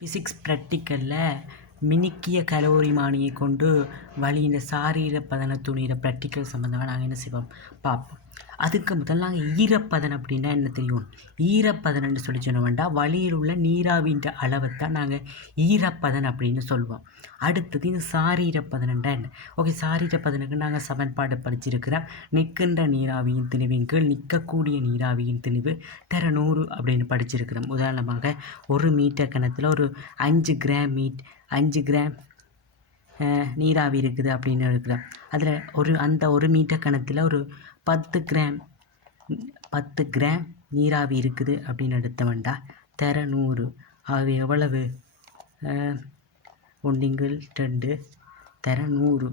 Physics ப்ராக்டிக்கலில் மினுக்கிய கலோரிமானியை கொண்டு வழியின் சாரீர பதன துணிகிற practical சம்மந்தமாக நாங்கள் என்ன செய்வோம் பார்ப்போம். அதுக்கு முதல் நாங்கள் ஈரப்பதன் அப்படின்னா என்ன தெரியும்? ஈரப்பதன்னு சொல்லி சொன்னோம்டா வழியில் உள்ள நீராவின் அளவைத்தான் நாங்கள் ஈரப்பதன் அப்படின்னு சொல்லுவோம். அடுத்தது இந்த சாரீரப்பதனண்டா என்ன? ஓகே, சாரீரப்பதனுக்கு நாங்கள் சமன்பாடு படிச்சிருக்கிறோம். நிற்கின்ற நீராவியின் திணிவின் கீழ் நிற்கக்கூடிய நீராவியின் திணிவு தர 100 அப்படின்னு படிச்சிருக்கிறோம். உதாரணமாக 1 மீட்டர் கணத்தில் ஒரு 5 கிராம் நீராவி இருக்குது அப்படின்னு இருக்கிறோம். அதில் அந்த 1 மீட்டர் கணத்தில் ஒரு 10 கிராம் நீராவி இருக்குது அப்படின்னு எடுத்தவன்டா தர 100. ஆகவே எவ்வளவு? 1/2 தர 100.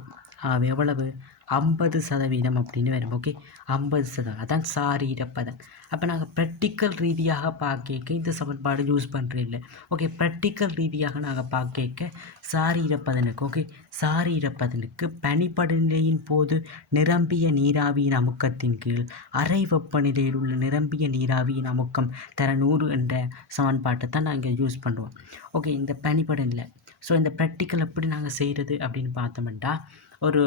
ஆகவே எவ்வளவு? 50% அப்படின்னு வரும். ஓகே, 50%. அதான் சாரீரப்பதன். அப்போ நாங்கள் ப்ராக்டிக்கல் ரீதியாக பார்க்க இந்த சமன்பாடு யூஸ் பண்ணுறது இல்லை. ஓகே, ப்ராக்டிக்கல் ரீதியாக நாங்கள் பார்க்க சாரீரப்பதனுக்கு சாரீரப்பதனுக்கு பனிப்படுநிலையின் போது நிரம்பிய நீராவியின் அமுக்கத்தின் கீழ் அறை வெப்பநிலையில் உள்ள நிரம்பிய நீராவியின் அமுக்கம் தர 100 என்ற சமன்பாட்டை தான் நாங்கள் யூஸ் பண்ணுவோம். ஓகே, இந்த பனிப்படுநிலை. ஸோ இந்த ப்ராக்டிக்கல் எப்படி நாங்கள் செய்கிறது அப்படின்னு பார்த்தோம்னா, ஒரு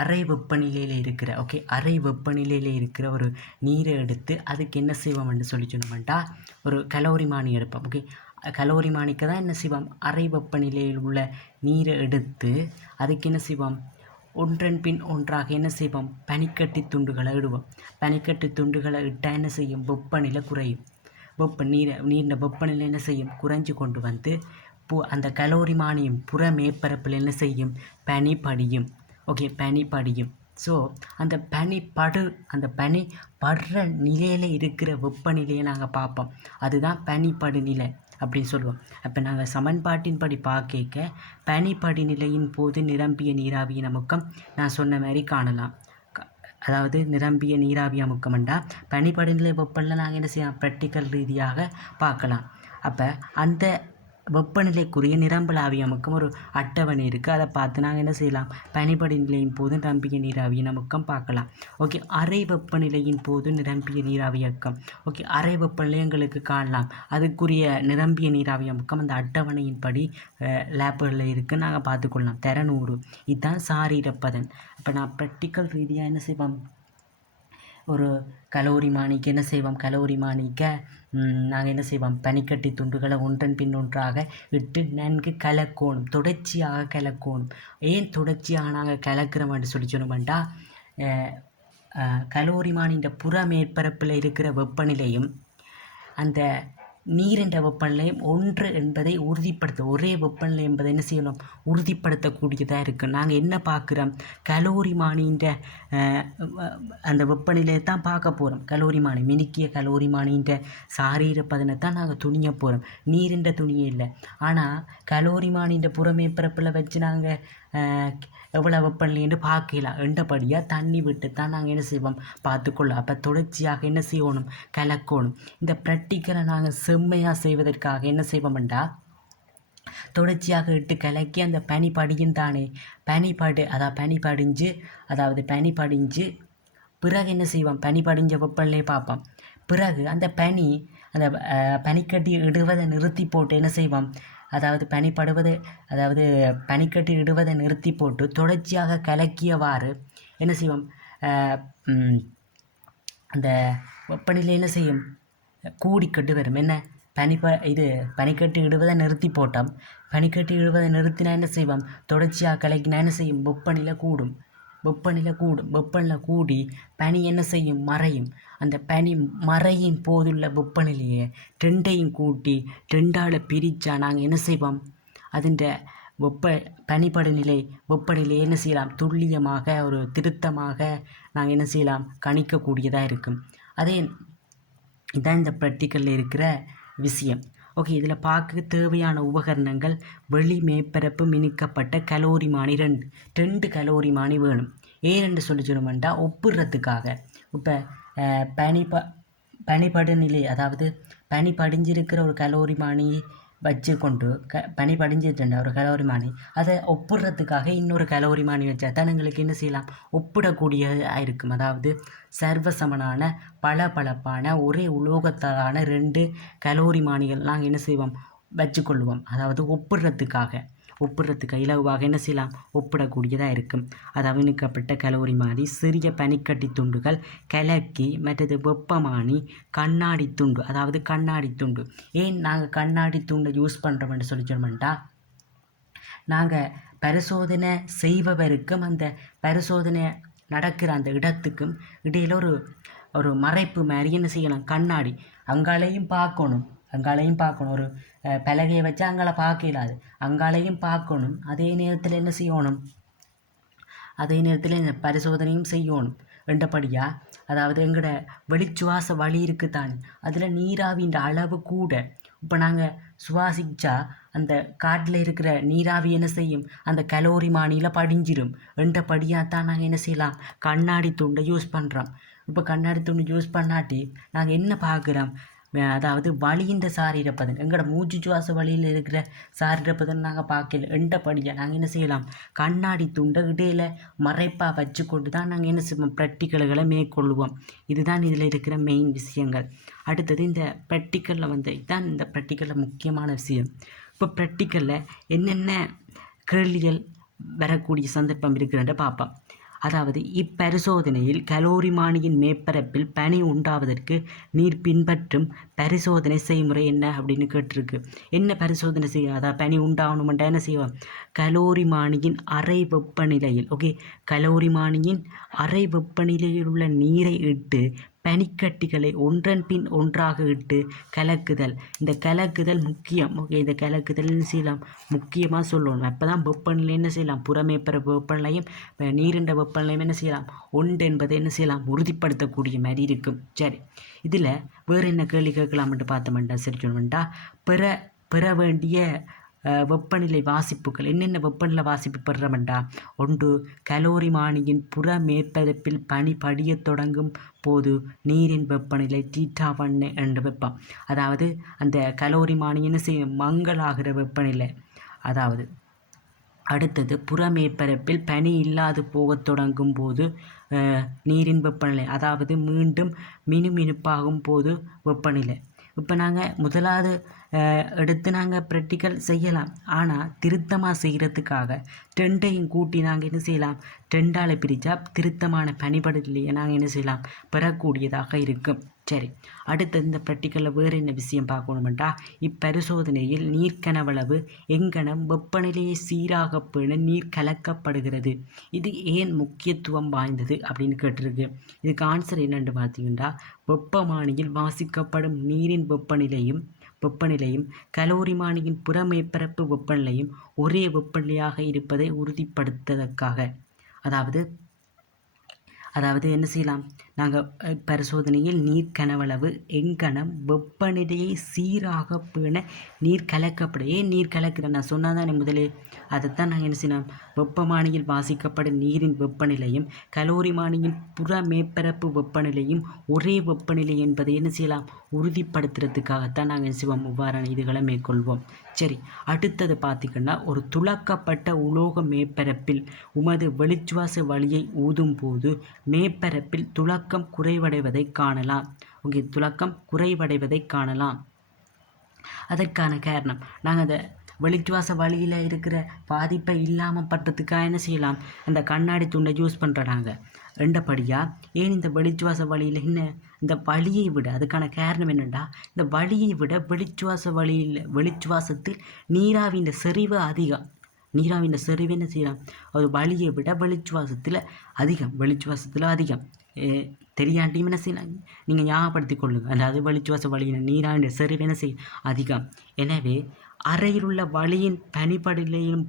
அறை வெப்பநிலையில் இருக்கிற ஒரு நீரை எடுத்து அதுக்கு என்ன செய்வோம்னு சொல்லி சொன்னோம்னா ஒரு கலோரிமானி எடுப்போம். ஓகே, கலோரிமானிக்கு தான் என்ன செய்வோம்? அறை வெப்பநிலையில் உள்ள நீரை எடுத்து அதுக்கு என்ன செய்வோம்? ஒன்றன் பின் ஒன்றாக என்ன செய்வோம்? பனிக்கட்டி துண்டுகளை இடுவோம். பனிக்கட்டி துண்டுகளை இட்டால் என்ன செய்யும்? வெப்பநிலை குறையும். நீரின் வெப்பநிலை என்ன செய்யும்? குறைஞ்சு கொண்டு வந்து அந்த கலோரிமானியும் புற மேற்பரப்பில் என்ன செய்யும்? பனி படியும். ஓகே, பனி படியும். ஸோ அந்த பனி படுற நிலையில் இருக்கிற வெப்பநிலையை நாங்கள் பார்ப்போம். அதுதான் பனிப்படுநிலை அப்படின்னு சொல்லுவோம். அப்போ நாங்கள் சமன்பாட்டின்படி பார்க்க பனிப்படிநிலையின் போது நிரம்பிய நீராவியின் அமுக்கம் நான் சொன்ன மாதிரி காணலாம். அதாவது நிரம்பிய நீராவி அமுக்கம்ண்டா பனிப்படிநிலை வெப்பநிலை நாங்கள் என்ன செய்யலாம்? ப்ராக்டிக்கல் ரீதியாக பார்க்கலாம். அப்போ அந்த வெப்பநிலைக்குரிய நிரம்பலாவி அமுக்கம் ஒரு அட்டவணை இருக்குது. அதை பார்த்து நாங்கள் என்ன செய்யலாம்? பனிப்படி நிலையின் போது நிரம்பிய நீராவியின் அமுக்கம் பார்க்கலாம். ஓகே, அறை வெப்பநிலையின் போது நிரம்பிய நீராவி அமுக்கம். ஓகே, அறை வெப்பநிலை எங்களுக்கு காணலாம். அதுக்குரிய நிரம்பிய நீராவி அமுக்கம் அந்த அட்டவணையின்படி லேப்புகளில் இருக்குது, நாங்கள் பார்த்துக்கொள்ளலாம். தர 100. இதுதான் சாரீரப்பதன். இப்போ நான் ப்ராக்டிக்கல் ரீதியாக என்ன செய்வோம்? ஒரு கலோரிமானிக்கு என்ன செய்வோம்? கலோரிமானிக்க நாங்கள் என்ன செய்வோம்? பனிக்கட்டி துண்டுகளை ஒன்றன் பின் ஒன்றாக இட்டு நன்கு கலக்கணும், தொடர்ச்சியாக கலக்கணும். ஏன் தொடர்ச்சியாக நாங்கள் கலக்கிறோம்னு சொல்லி சொன்னோம்டா கலோரிமானின் புற மேற்பரப்பில் இருக்கிற வெப்பநிலையும் அந்த நீரின் வெப்பநிலையும் ஒன்று என்பதை ஒரே வெப்பநிலை என்பதை என்ன செய்யணும்? உறுதிப்படுத்தக்கூடியதாக இருக்குது. நாங்கள் என்ன பார்க்குறோம்? கலோரிமானின் அந்த வெப்பநிலையை தான் பார்க்க போகிறோம். கலோரிமானி மினுக்கிய கலோரிமானின் சாரீரப்பதனை தான் நாங்கள் துணிய போகிறோம். நீரின் துணியே இல்லை. ஆனால் கலோரிமானின் புறமேற்பரப்பில் வச்சு நாங்கள் எவ்வளோ வெப்பநிலைன்னு பார்க்கலாம். எண்டபடியாக தண்ணி விட்டு தான் நாங்கள் என்ன செய்வோம்? பார்த்துக்கொள்ளலாம். அப்போ தொடர்ச்சியாக என்ன செய்யணும்? கலக்கணும். இந்த ப்ராக்டிக்கலை நாங்கள் செம்மையாக செய்வதற்காக என்ன செய்வோம்டா தொடர்ச்சியாக இட்டு கலக்கி அந்த பனி படியும் தானே பனி படிஞ்சு பிறகு என்ன செய்வோம்? பனி படிஞ்ச வெப்பநிலையை பார்ப்போம். பிறகு அந்த பனிக்கட்டி இடுவதை நிறுத்தி போட்டு என்ன செய்வோம்? பனிக்கட்டி இடுவதை நிறுத்தி போட்டு தொடர்ச்சியாக கலக்கியவாறு என்ன செய்வோம்? அந்த வெப்பநிலை என்ன செய்யும்? கூடிக்கட்டு வரும். என்ன பனிக்கட்டி இடுவதை நிறுத்தி போட்டோம். பனிக்கட்டி இடுவதை நிறுத்தினா என்ன செய்வோம்? தொடர்ச்சியாக கலக்கினா என்ன செய்யும்? வெப்பநிலை கூடி பனி என்ன செய்யும்? மறையும். அந்த பனி மறையும் போதுள்ள வெப்பநிலையை 2ஐயும் கூட்டி 2ஆல் பிரித்தா நாங்கள் என்ன செய்வோம்? அதிൻ്റെ வெப்பநிலை என்ன செய்யலாம்? துல்லியமாக ஒரு திருத்தமாக நாங்கள் என்ன செய்யலாம்? கணிக்கக்கூடியதாக இருக்கும். இதான் இந்த ப்ராக்டிக்கலில் இருக்கிற விஷயம். ஓகே, இதில் பார்க்க தேவையான உபகரணங்கள் வெளி மேற்பரப்பு மினுக்கப்பட்ட கலோரிமானி 2 கலோரிமானி வேணும். ஏன்னு சொல்லி சொல்லணும்டா ஒப்புடுறதுக்காக. இப்போ பனிப்படுநிலை அதாவது பனி படிஞ்சிருக்கிற ஒரு கலோரிமானி வச்சு கொண்டு பனி படிஞ்சிட்டுண்டா ஒரு கலோரிமானி அதை ஒப்புடுறதுக்காக இன்னொரு கலோரிமானி வச்சா தான் எங்களுக்கு என்ன செய்யலாம்? ஒப்பிடக்கூடியதாக இருக்கும். அதாவது சர்வசமனான பளபளப்பான ஒரே உலோகத்தாலான 2 கலோரிமானிகள் நாங்கள் என்ன செய்வோம்? வச்சுக்கொள்வோம். அதாவது ஒப்பிடுறதுக்காக இலகுவாக என்ன செய்யலாம், ஒப்பிடக்கூடியதாக இருக்கும். அது அவிழ்க்கப்பட்ட கலோரி மாதிரி சிறிய பனிக்கட்டி துண்டுகள் கலக்கி மற்றது வெப்பமானி கண்ணாடி துண்டு, அதாவது கண்ணாடி துண்டு. ஏன் நாங்கள் கண்ணாடி துண்டை யூஸ் பண்ணுறோம்னு சொல்லி சொன்னோம்னா, நாங்கள் பரிசோதனை செய்பவருக்கும் அந்த பரிசோதனை நடக்கிற அந்த இடத்துக்கும் இடையில் ஒரு மறைப்பு மாதிரி என்ன செய்யலாம், கண்ணாடி அங்காலையும் பார்க்கணும். ஒரு பலகையை வச்சு அங்கால பார்க்க இல்லாது, அங்காலையும் பார்க்கணும். அதே நேரத்தில் என்ன செய்யணும், அதே நேரத்தில் இந்த பரிசோதனையும் செய்யணும். ரெண்டபடியா அதாவது எங்களோட வெளிச்சுவாச வழி இருக்குத்தானே, அதில் நீராவின்ற அளவு கூட. இப்போ நாங்கள் சுவாசிச்சா அந்த காட்டில் இருக்கிற நீராவி என்ன செய்யும், அந்த கலோரி மானியில் படிஞ்சிடும். ரெண்டபடியாக தான் நாங்கள் என்ன செய்யலாம், கண்ணாடி துண்டை யூஸ் பண்ணுறோம். இப்போ கண்ணாடி துண்டு யூஸ் பண்ணாட்டி நாங்கள் என்ன பார்க்குறோம், அதாவது வழியின் சார் இருப்பது, எங்களோட மூச்சு சுவாச வழியில் இருக்கிற சார் இருப்பதுன்னு நாங்கள் பார்க்கல. ரெண்டபடியாக நாங்கள் என்ன செய்யலாம், கண்ணாடி துண்டை இடையில் மறைப்பாக வச்சு கொண்டு தான் நாங்கள் என்ன செய்வோம், ப்ராக்டிக்கல்களை மேற்கொள்வோம். இதுதான் இதில் இருக்கிற மெயின் விஷயங்கள். அடுத்தது இந்த ப்ராக்டிக்கலில் இதுதான் இந்த ப்ராக்டிக்கலில் முக்கியமான விஷயம். இப்போ ப்ராக்டிக்கலில் என்னென்ன கேள்விகள் வரக்கூடிய சந்தர்ப்பம் இருக்குன்ற பார்ப்போம். அதாவது இப்பரிசோதனையில் கலோரிமானியின் மேற்பரப்பில் பனி உண்டாவதற்கு நீர் பின்பற்றும் பரிசோதனை செய்முறை என்ன அப்படின்னு கேட்டிருக்கு. என்ன பரிசோதனை செய்ய, அதாவது பனி உண்டாகணுமெண்டா என்ன செய்வோம், கலோரிமானியின் அறை வெப்பநிலையில் கலோரிமானியின் அறை வெப்பநிலையில் உள்ள நீரை இட்டு பனிக்கட்டிகளை ஒன்றன் பின் ஒன்றாக இட்டு கலக்குதல். இந்த கலக்குதல் முக்கியம். இந்த கலக்குதல் என்ன செய்யலாம், முக்கியமாக சொல்லணும். அப்போ தான் வெப்பநிலை என்ன செய்யலாம், புறமேற்பரப்பு வெப்பநிலையும் நீரின்ற வெப்பநிலையும் என்ன செய்யலாம், ஒன்று என்பதை என்ன செய்யலாம், உறுதிப்படுத்தக்கூடிய மாதிரி இருக்கும். சரி, இதில் வேறு என்ன கேள்வி கேட்கலாம்ட்டு பார்த்தோம்டா, சரி சொல்லணும்டா, பெற வேண்டிய வெப்பநிலை வாசிப்புகள் என்னென்ன வெப்பநிலை வாசிப்பு பெறுறமெண்டா, ஒன்று கலோரிமானியின் புற மேற்பரப்பில் பனி படிய தொடங்கும் போது நீரின் வெப்பநிலை θ1 என்ற வெப்பம். அதாவது அந்த கலோரிமானி என்ன செய்யும், மங்கலாகிற வெப்பநிலை. அதாவது அடுத்தது புறமேற்பரப்பில் பனி இல்லாது போகத் தொடங்கும் போது நீரின் வெப்பநிலை, அதாவது மீண்டும் மினுமினுப்பாகும் போது வெப்பநிலை. இப்போ நாங்கள் முதலாவது எடுத்து நாங்கள் ப்ராக்டிக்கல் செய்யலாம். ஆனால் திருத்தமாக செய்கிறதுக்காக ரெண்டையும் கூட்டி நாங்கள் என்ன செய்யலாம், ரெண்டால் பிரித்தா திருத்தமான பனிபடலையே நாங்கள் என்ன செய்யலாம், பெறக்கூடியதாக இருக்கும். சரி, அடுத்து இந்த ப்ராக்டிக்கலில் வேறு என்ன விஷயம் பார்க்கணுமெண்டா, இப்பரிசோதனையில் நீர்க்கனவளவு எங்கனம் வெப்பநிலையை சீராக பேண நீர் கலக்கப்படுகிறது. இது ஏன் முக்கியத்துவம் வாய்ந்தது அப்படின்னு கேட்டிருக்கு. இதுக்கு ஆன்சர் என்னென்று பார்த்தீங்கன்னா, வெப்பமானியில் வாசிக்கப்படும் நீரின் வெப்பநிலையும் கலோரிமானியின் புறமேற்பரப்பு வெப்பநிலையும் ஒரே வெப்பநிலையாக இருப்பதை உறுதிப்படுத்துவதற்காக. அதாவது என்ன செய்யலாம், நாங்கள் பரிசோதனையில் நீர் கனவளவு எங்கனம் வெப்பநிலையை சீராக பேண நீர் கலக்கப்படும். ஏன் நீர் கலக்கிற நான் சொன்னால் தானே முதலே, அதைத்தான் நாங்கள் என்ன செய்யலாம், வெப்பமானியில் வாசிக்கப்படும் நீரின் வெப்பநிலையும் கலோரிமானியின் புற மேற்பரப்பு வெப்பநிலையும் ஒரே வெப்பநிலை என்பதை என்ன செய்யலாம், உறுதிப்படுத்துறதுக்காகத்தான் நாங்கள் என்ன செய்வோம், இவ்வாறான இதுகளை மேற்கொள்வோம். சரி, அடுத்தது பார்த்திங்கன்னா, ஒரு துளக்கப்பட்ட உலோக மேற்பரப்பில் உமது வெளிச்சுவாச வழியை ஊதும் போது மேற்பரப்பில் துளக்கம் குறைவடைவதை காணலாம். துளக்கம் குறைவடைவதை காணலாம். அதற்கான காரணம், நாங்கள் அந்த வெளிச்சுவாச வழியில் இருக்கிற பாதிப்பை இல்லாமல் படுறதுக்காக என்ன செய்யலாம், அந்த கண்ணாடி துண்டை யூஸ் பண்ணுறாங்க. ரெண்டபடியாக ஏன் இந்த வெளிச்சுவாச வழியில் என்ன இந்த வழியை விட, அதுக்கான காரணம் என்னென்னா, இந்த வழியை விட வெளிச்சுவாசத்தில் நீராவின் செறிவு அதிகம். நீராவின் செறிவு என்ன செய்யலாம், அது வழியை விட வெளிச்சுவாசத்தில் அதிகம். தெரியாண்டியும் என்ன செய்யலாம், நீங்கள் ஞாபகப்படுத்தி கொள்ளுங்கள். அதாவது வெளிச்சுவாச வழியின் நீராவின் செறிவு என்ன செய்யும், அதிகம். எனவே அறையில் உள்ள வழியின் பனிப்படிலையும்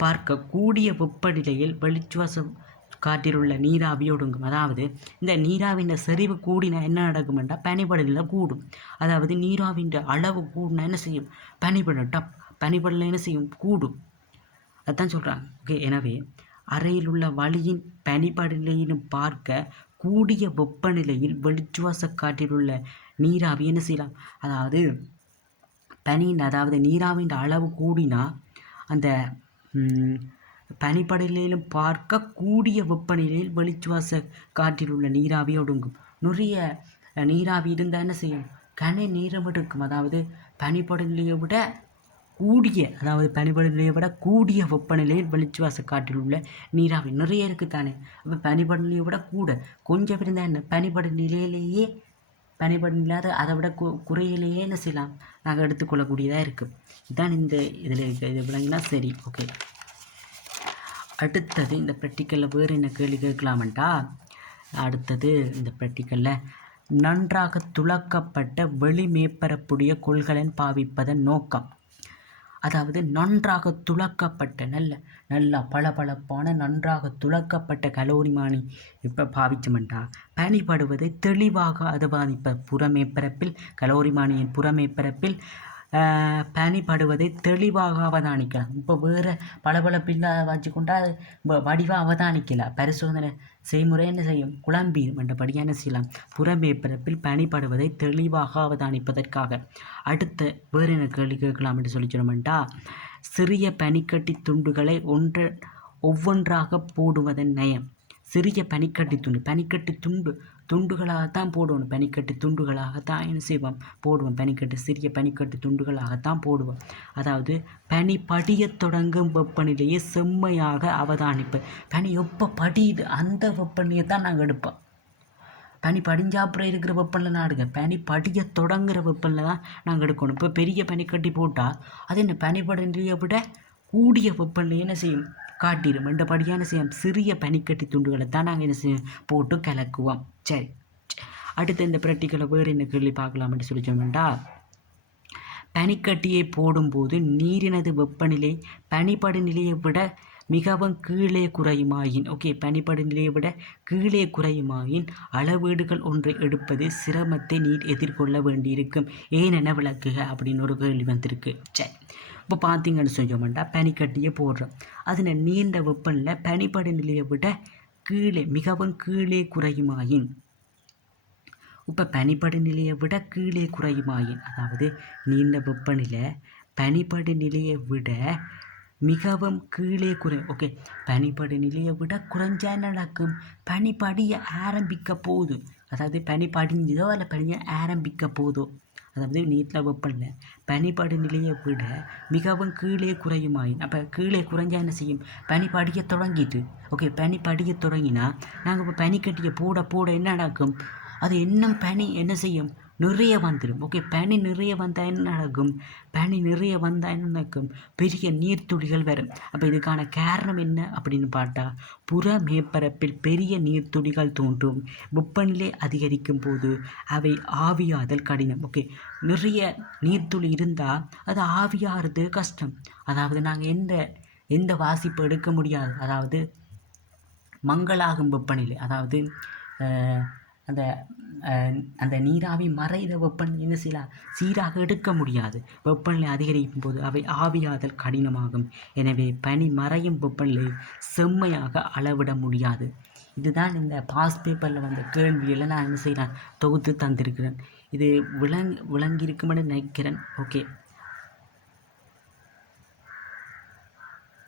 பார்க்க கூடிய வெப்பநிலையில் வெளிச்சுவாச காற்றில் உள்ள நீராவி ஒடுங்கும். அதாவது இந்த நீராவின் செறிவு கூடினா என்ன நடக்குமெண்டா, பனிப்படலில் கூடும். அதாவது நீராவின் அளவு கூடினா என்ன செய்யும், பனிப்படலில் என்ன செய்யும், கூடும். அதுதான் சொல்கிறாங்க. ஓகே, எனவே அறையில் உள்ள வழியின் பனிப்படலையும் பார்க்க கூடிய வெப்பநிலையில் வெளிச்சுவாச காற்றில் உள்ள நீராவி என்ன செய்யலாம், அதாவது நீராவின் அளவு கூடினா அந்த பனிப்படலிலும் பார்க்க கூடிய வெப்பநிலையில் வெளிச்சுவாச காற்றில் உள்ள நீராவி ஒடுங்கும். நிறைய நீராவி இருந்தால் என்ன செய்யும், கன நேரம் எடுக்கும். அதாவது பனிப்படநிலையை விட கூடிய, அதாவது பனிப்படநிலையை விட கூடிய வெப்பநிலையில் வெளிச்சுவாச காற்றில் உள்ள நீராவி நிறைய இருக்குத்தானே. அப்போ பனிப்படநிலையை விட கூட கொஞ்சம் இருந்தால் என்ன, பனிப்படநிலையிலேயே பனிப்படநிலையாத அதை விட குறையிலேயே என்ன செய்யலாம், நாங்கள் எடுத்துக்கொள்ளக்கூடியதாக இருக்குது. இதுதான் இந்த இதில் இருக்க. இது விளங்கினா சரி. ஓகே, அடுத்தது இந்த ப்ராக்டிக்கலில் வேறு என்ன கேள்வி கேட்கலாமண்டா. அடுத்தது இந்த ப்ராக்டிக்கலில் நன்றாக துளக்கப்பட்ட வெளி மேற்பரப்புடைய கொள்கலன் பாவிப்பதன் நோக்கம். அதாவது நன்றாக துளக்கப்பட்ட நல்லா பளபளப்பான நன்றாக துளக்கப்பட்ட கலோரிமானி இப்போ பாவிச்சோம்டா பனிப்படுவதை தெளிவாக அவதானிப்ப. புறமேற்பரப்பில் கலோரிமானியின் புறமேற்பரப்பில் பனிப்படுவதை தெளிவாக அவதானிக்கலாம். இப்போ வேறு பளபளப்பில்லாத வச்சுக்கொண்டா வடிவாக அவதானிக்கலாம். பரிசோதனை செய்முறை என்ன செய்யும், குழம்பீர் மற்றபடியாக என்ன செய்யலாம், புறமேற்பரப்பில் பனிப்படுவதை தெளிவாக அவதானிப்பதற்காக. அடுத்த வேறு என்ன கேள்வி கேட்கலாம் என்று சொல்லி சொன்னோம்டா, சிறிய பனிக்கட்டி துண்டுகளை ஒவ்வொன்றாக போடுவதன் நயம். சிறிய பனிக்கட்டி துண்டுகளாகத்தான் போடுவோம். பனிக்கட்டி துண்டுகளாகத்தான் என்ன செய்வோம், போடுவோம். சிறிய பனிக்கட்டி துண்டுகளாகத்தான் போடுவோம். அதாவது பனி படியத் தொடங்கும் வெப்பநிலையை செம்மையாக அவதானிப்பு. பனி எப்போ படியுது அந்த வெப்பநிலையை தான் நாங்கள் எடுப்போம். பனி படிஞ்சாப்புறம் இருக்கிற வெப்பநிலை நான் எடுக்க, பனி படிய தொடங்குகிற வெப்பநிலை தான் நாங்கள் எடுக்கணும். இப்போ பெரிய பனிக்கட்டி போட்டால் அது என்ன பனிப்படநிலையை விட கூடிய வெப்பநிலை என்ன செய்யும், காட்டிடும். மற்றபடியாக என்ன செய்யும், சிறிய பனிக்கட்டி துண்டுகளை தான் நாங்கள் என்ன செய்யும் போட்டு கலக்குவோம். சரி, அடுத்து இந்த ப்ராக்டிக்கலை வேறு என்ன கேள்வி பார்க்கலாம்னு சொல்லி சொன்னோம்டா, பனிக்கட்டியை போடும்போது நீரினது வெப்பநிலை பனிப்படு நிலையை விட மிகவும் கீழே குறையுமாயின், ஓகே, பனிப்படு நிலையை விட கீழே குறையுமாயின் அளவீடுகள் ஒன்றை எடுப்பது சிரமத்தை நீர் எதிர்கொள்ள வேண்டியிருக்கும். ஏனென விளக்குக அப்படின்னு ஒரு கேள்வி வந்திருக்கு. சரி, இப்போ பார்த்தீங்கன்னு சொல்லிச்சோம்டா பனிக்கட்டியை போடுறோம். அதில் நீண்ட வெப்பநிலை பனிப்படு நிலையை விட மிகவும் கீழே குறையுமாயின், இப்போ பனிப்படு நிலையை விட கீழே குறையுமாயின், அதாவது நீண்ட வெப்பநிலை பனிப்படு நிலையை விட மிகவும் கீழே ஓகே, பனிப்படு நிலையை விட குறைஞ்சா நடக்கும், பனி படிய ஆரம்பிக்க போகுது. அதாவது பனி படிஞ்சதோ இல்லை பனியை ஆரம்பிக்க போதோ, அதாவது நீட்டில் வெப்பநிலை பனிப்படு நிலையை விட மிகவும் கீழே குறையுமாயின், அப்போ கீழே குறைஞ்சா என்ன செய்யும், பனி படிய தொடங்கிட்டு. ஓகே, பனி படிய தொடங்கினா நாங்கள் இப்போ பனிக்கட்டியை போட என்ன நடக்கும், அது இன்னும் பனி என்ன செய்யும், நிறைய வந்துடும். ஓகே, பனி நிறைய வந்தால் என்ன நடக்கும், பெரிய நீர்த்துளிகள் வரும். அப்போ இதுக்கான காரணம் என்ன அப்படின்னு பார்த்தா, புற மேற்பரப்பில் பெரிய நீர்த்துளிகள் தோன்றும். வெப்பநிலை அதிகரிக்கும் போது அவை ஆவியாதல் கடினம். ஓகே, நிறைய நீர்த்துளி இருந்தால் அது ஆவியாகிறது கஷ்டம். அதாவது நாங்கள் எந்த வாசிப்பு எடுக்க முடியாது. அதாவது மங்களாகும் வெப்பநிலை, அதாவது அந்த நீராவி மறைகிற வெப்பநிலை என்ன செய்யலாம், சீராக எடுக்க முடியாது. வெப்பநிலை அதிகரிக்கும் போது அவை ஆவியாதல் கடினமாகும். எனவே பனி மறையும் வெப்பநிலை செம்மையாக அளவிட முடியாது. இதுதான் இந்த பாஸ் பேப்பரில் வந்த கேள்வியில் நான் என்ன செய்யலாம், தொகுத்து தந்திருக்கிறேன். இது விளங்கியிருக்குமென்னு நினைக்கிறேன். ஓகே.